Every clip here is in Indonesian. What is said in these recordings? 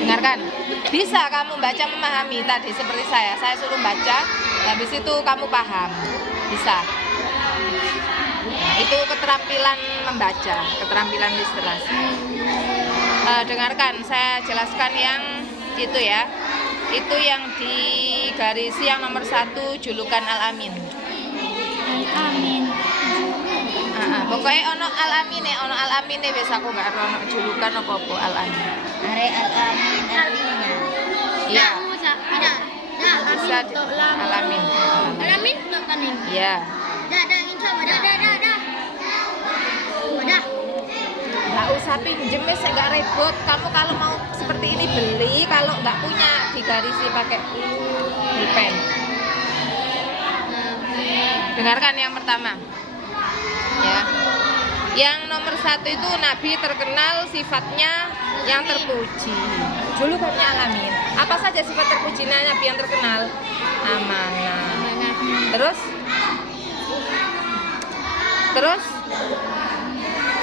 Dengarkan. Bisa kamu baca memahami tadi seperti saya suruh baca, habis itu kamu paham. Bisa. Nah, itu keterampilan membaca, keterampilan literasi. Dengarkan, saya jelaskan yang itu ya. Itu yang digarisi yang nomor 1 julukan Al-Amin. Amin. Pokoknya ono Al-Amin wis aku gak ono julukan apa-apa Al-Amin. Are Al-Amin artinya. Iya. Bisa Al-Amin. Al-Amin tok kan ini. Iya. Dah insya Allah dah. Udah. Nggak usah pinjem wis nggak repot. Kamu kalau mau seperti ini beli, kalau nggak punya digarisi pakai pulpen. Dengarkan yang pertama. Ya. Yang nomor 1 itu Nabi terkenal sifatnya yang terpuji. Julukannya Al-Amin. Apa saja sifat terpujinya Nabi yang terkenal? Amanah. Terus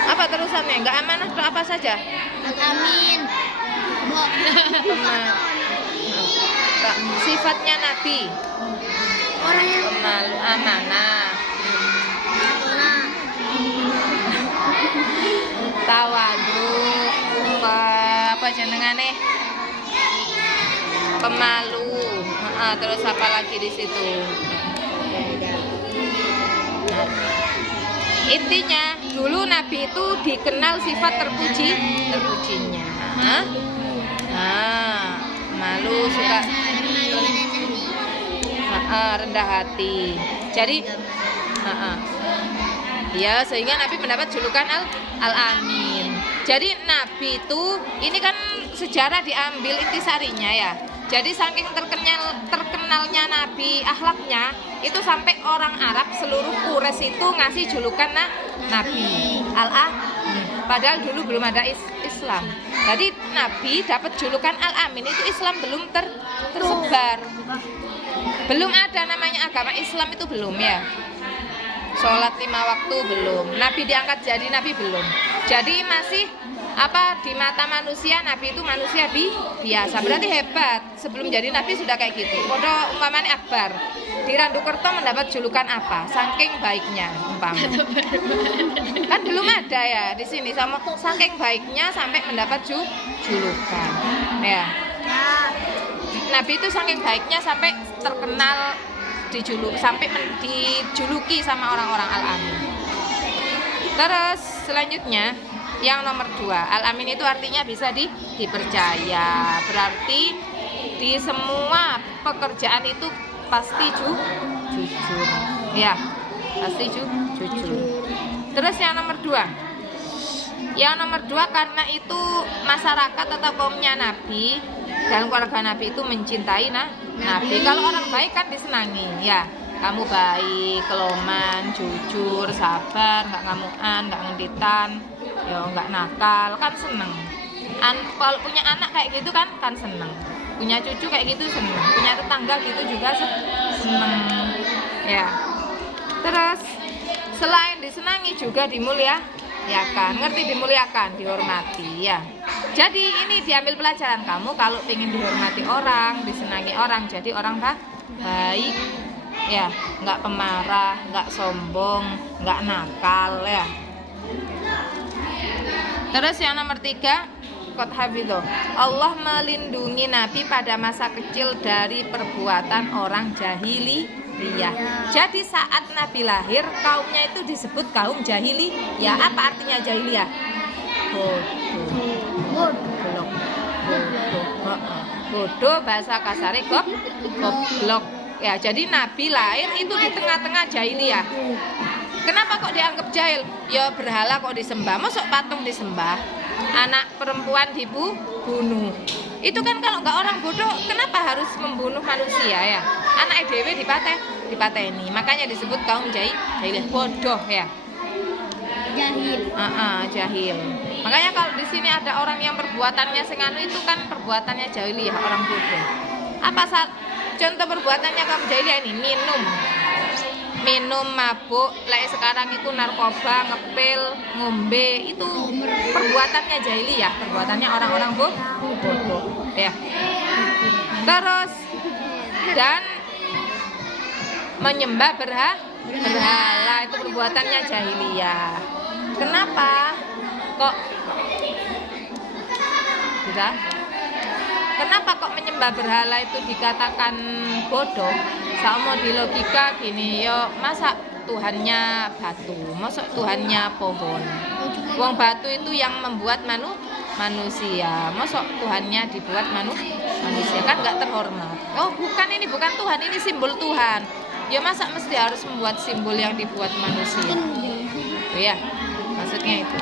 apa terusannya? Enggak amanah itu apa saja? Amin. Sifatnya Nabi. Orang yang Pemalu, amanah, tawadu, apa jenengane? Pemalu. Terus apa lagi di situ? Nah, intinya dulu Nabi itu dikenal sifat terpujinya. Malu, suka rendah hati. Jadi ya sehingga Nabi mendapat julukan Al-Amin. Jadi Nabi itu ini kan sejarah diambil intisarinya ya. Jadi saking terkenalnya Nabi akhlaknya itu sampai orang Arab seluruh Quraisy itu ngasih julukan Nabi Al-Amin. Padahal dulu belum ada Islam. Jadi Nabi dapat julukan Al-Amin itu Islam belum tersebar. Belum ada namanya agama Islam itu belum ya. Sholat 5 waktu belum. Nabi diangkat jadi Nabi belum. Jadi masih di mata manusia Nabi itu manusia biasa. Berarti hebat. Sebelum jadi Nabi sudah kayak gitu. Podo umpamanya Akbar di Randukerto mendapat julukan apa? Saking baiknya umpama. Kan belum ada ya di sini sama saking baiknya sampai mendapat julukan. Ya. Nabi itu saking baiknya sampai terkenal sampai dijuluki sama orang-orang Al-Amin. Terus selanjutnya yang nomor 2, Al-Amin itu artinya bisa dipercaya. Berarti di semua pekerjaan itu pasti jujur. Ya, pasti jujur. Terus yang nomor 2. Yang nomor 2 karena itu masyarakat atau kaumnya Nabi dalam keluarga Nabi itu mencintai Nabi. Kalau orang baik kan disenangi ya. Kamu baik, keloman, jujur, sabar, nggak ngamukan, nggak ngenditan, ya nggak nakal, kan seneng. Kalau punya anak kayak gitu kan seneng. Punya cucu kayak gitu seneng. Punya tetangga gitu juga seneng. Ya. Terus selain disenangi juga ya kan, ngerti dimuliakan, dihormati ya. Jadi ini diambil pelajaran kamu kalau ingin dihormati orang, disenangi orang, jadi orang baik ya, nggak pemarah, nggak sombong, nggak nakal ya. Terus yang nomor 3, qad hafidho, Allah melindungi Nabi pada masa kecil dari perbuatan orang jahiliyah. Jadi saat Nabi lahir kaumnya itu disebut kaum jahiliyah. Apa artinya jahiliyah? Bodoh bahasa kasare goblok. Ya, jadi Nabi lahir itu di tengah-tengah jahiliyah. Kenapa kok dianggap jahil? Ya berhala kok disembah, masuk patung disembah, anak perempuan dibunuh. Itu kan kalau nggak orang bodoh, kenapa harus membunuh manusia ya? Anak dewe dipateni. Makanya disebut kaum jahiliyah, bodoh ya. Jahil. Makanya kalau di sini ada orang yang perbuatannya senganu itu kan perbuatannya jahiliyah, orang bodoh. Apa contoh perbuatannya kaum jahiliyah ini? minum, mabuk, lek sekarang itu narkoba, ngepil, ngombe, itu perbuatannya jahiliyah, perbuatannya orang-orang bodoh, ya. Terus dan menyembah berhala itu perbuatannya jahiliyah. Kenapa? Kok bisa? Kenapa kok menyembah berhala itu dikatakan bodoh? Sama di logika gini, yo masa Tuhannya batu, masa Tuhannya pohon. Wong batu itu yang membuat manusia, masa Tuhannya dibuat manusia, kan nggak terhormat. Oh bukan, ini bukan Tuhan, ini simbol Tuhan. Ya masa mesti harus membuat simbol yang dibuat manusia? Tuh ya, maksudnya itu.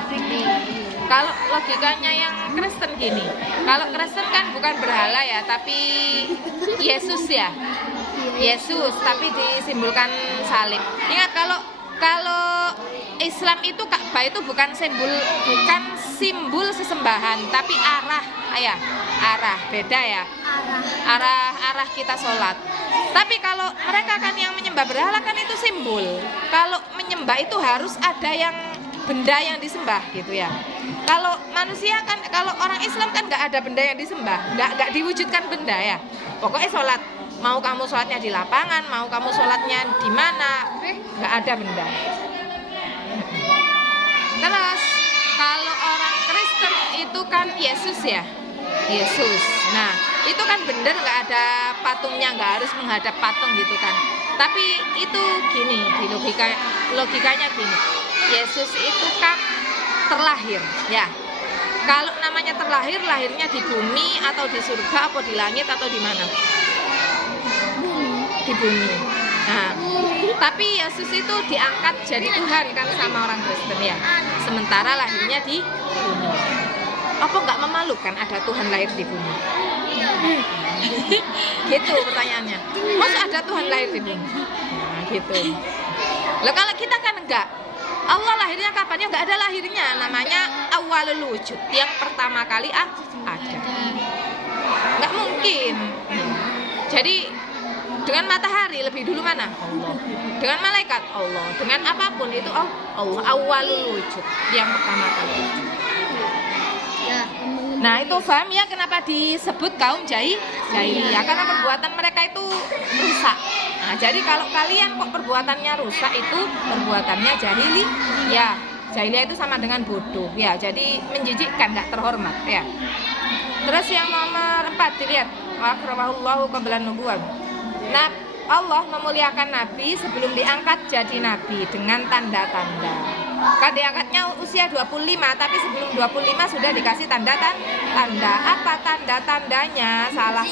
Kalau logikanya yang Kristen gini, kalau Kristen kan bukan berhala ya, tapi Yesus ya. Yesus, tapi disimbolkan salib. Ingat kalau Islam itu Ka'bah itu bukan simbol sesembahan, tapi arah beda ya. Arah kita sholat. Tapi kalau mereka kan yang menyembah berhala kan itu simbol. Kalau menyembah itu harus ada benda yang disembah gitu ya. Kalau manusia kan, kalau orang Islam kan nggak ada benda yang disembah, nggak diwujudkan benda ya. Pokoknya sholat, mau kamu sholatnya di lapangan, mau kamu sholatnya di mana, nggak ada benda. Terus kalau orang Kristen itu kan Yesus ya, Yesus. Nah itu kan bener, nggak ada patungnya, nggak harus menghadap patung gitu kan. Tapi itu gini, di logikanya gini, Yesus itu kan terlahir ya. Kalau namanya terlahir, lahirnya di bumi atau di surga atau di langit atau di mana? Di bumi. Nah, tapi Yesus itu diangkat jadi Tuhan kan sama orang Kristen ya. Sementara lahirnya di bumi. Apa nggak memalukan ada Tuhan lahir di bumi? Gitu pertanyaannya. Masa ada Tuhan lahir di bumi? Nah, gitu. Loh kalau kita kan enggak. Allah lahirnya kapan? Ya nggak ada lahirnya. Namanya awalul wujud, yang pertama kali ada. Nggak mungkin. Jadi dengan matahari lebih dulu mana? Allah. Dengan malaikat Allah. Dengan apapun itu Allah. Awalul wujud, yang pertama kali. Nah itu paham ya kenapa disebut kaum jahiliyah, karena perbuatan mereka itu rusak. Nah jadi kalau kalian kok perbuatannya rusak, itu perbuatannya jahiliyah. Jahiliyah itu sama dengan bodoh ya, jadi menjijikkan, nggak terhormat ya. Terus yang nomor 4 dilihat, akramahullahu qabla nubuwwah. Nah Allah memuliakan Nabi sebelum diangkat jadi Nabi dengan tanda-tanda. Kan diangkatnya usia 25, tapi sebelum 25 sudah dikasih tanda. Apa tanda-tandanya? Salah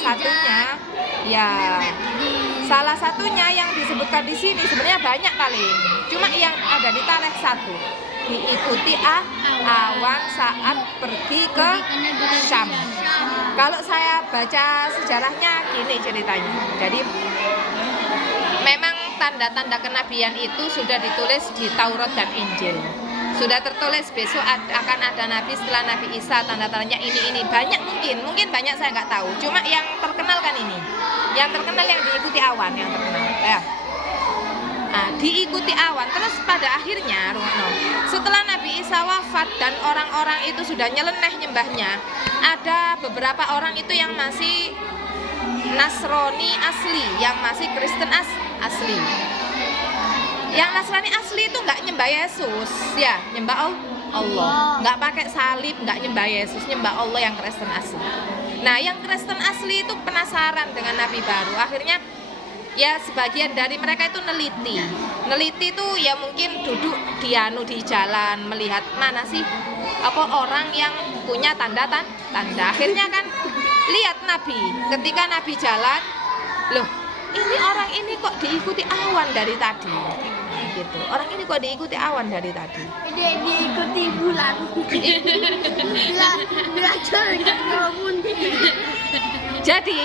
satunya yang disebutkan di sini sebenarnya banyak kali. Cuma yang ada di tarikh 1, diikuti awan saat pergi ke Syam. Kalau saya baca sejarahnya gini ceritanya. Jadi memang tanda-tanda kenabian itu sudah ditulis di Taurat dan Injil. Sudah tertulis besok akan ada nabi setelah Nabi Isa, tanda-tandanya ini banyak, mungkin banyak saya nggak tahu. Cuma yang terkenal kan ini, yang terkenal yang diikuti awan, yang terkenal ya. Nah, diikuti awan. Terus pada akhirnya setelah Nabi Isa wafat dan orang-orang itu sudah nyeleneh nyembahnya, ada beberapa orang itu yang masih Nasrani asli, yang masih Kristen asli. Yang Nasrani asli itu nggak nyembah Yesus ya, nyembah Allah, nggak pakai salib, nggak nyembah Yesus, nyembah Allah yang Kristen asli. Nah yang Kristen asli itu penasaran dengan Nabi baru, akhirnya ya sebagian dari mereka itu neliti itu ya mungkin duduk di jalan melihat mana sih orang yang punya tanda. Akhirnya kan lihat Nabi, ketika Nabi jalan, loh ini orang ini kok diikuti awan dari tadi, gitu. Orang ini kok diikuti awan dari tadi. Diikuti bulan. Belajar Jadi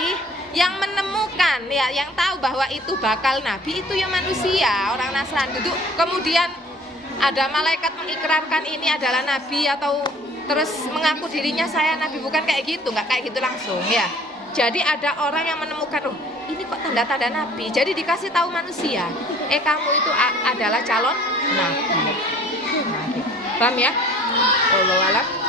yang menemukan ya, yang tahu bahwa itu bakal Nabi itu ya manusia, orang Nasrani itu. Kemudian ada malaikat mengikrarkan ini adalah Nabi, atau terus mengaku dirinya saya Nabi, bukan kayak gitu, nggak kayak gitu langsung ya. Jadi ada orang yang menemukan, oh ini kok tanda-tanda nabi. Jadi dikasih tahu manusia, kamu itu adalah calon nabi. Nah, gitu. Paham ya? Wallahu a'lam.